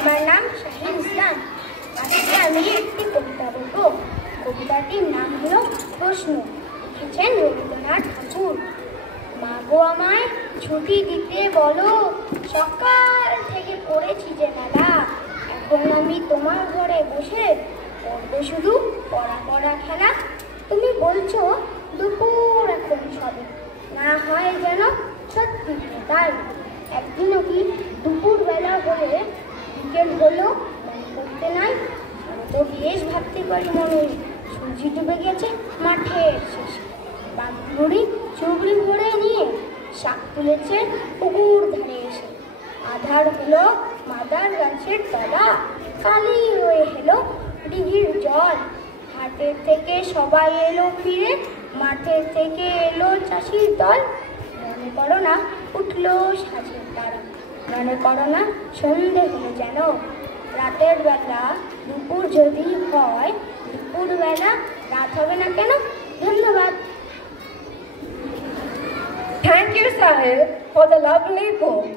আমার নাম শাহিন ইসলাম। আজকে আমি একটি কবিতা বলবো। কবিতাটির নাম হলো প্রশ্ন। লিখেছেন রবীন্দ্রনাথ ঠাকুর। মা গো আমায় ছুটি দিতে বলো, সকাল থেকে পড়েছি যে মেলা। এখন আমি তোমার ঘরে বসে পড়বো শুধু পড়া পড়া খেলা। তুমি বলছো দুপুর এখন সবে, না হয় যেন সত্যি তাই। একদিনও কি দুপুর বেলা হলে বিকেল হলো মনে করতে নাই? আমি তো বেশ ভাবতে পারি মনে, সূর্য ডুবে গেছে মাঠের শেষে। বাঘগুড়ি চুবড়ি ভরে নিয়ে শাক তুলেছে পুকুর ধারে এসে। আধার হলো মাদার গাছের তলা, কালি হয়ে এলো দিঘির জল। হাটের থেকে সবাই এলো ফিরে, মাঠের থেকে এলো চাষির দল। মনে করো না উঠলো সাজের তারা, মনে করো না সন্ধে হলো যেন। রাতের বেলা দুপুর যদি হয়, দুপুর বেলা রাত হবে না কেন? ধন্যবাদ। Thank you, Sahil, for the lovely poem.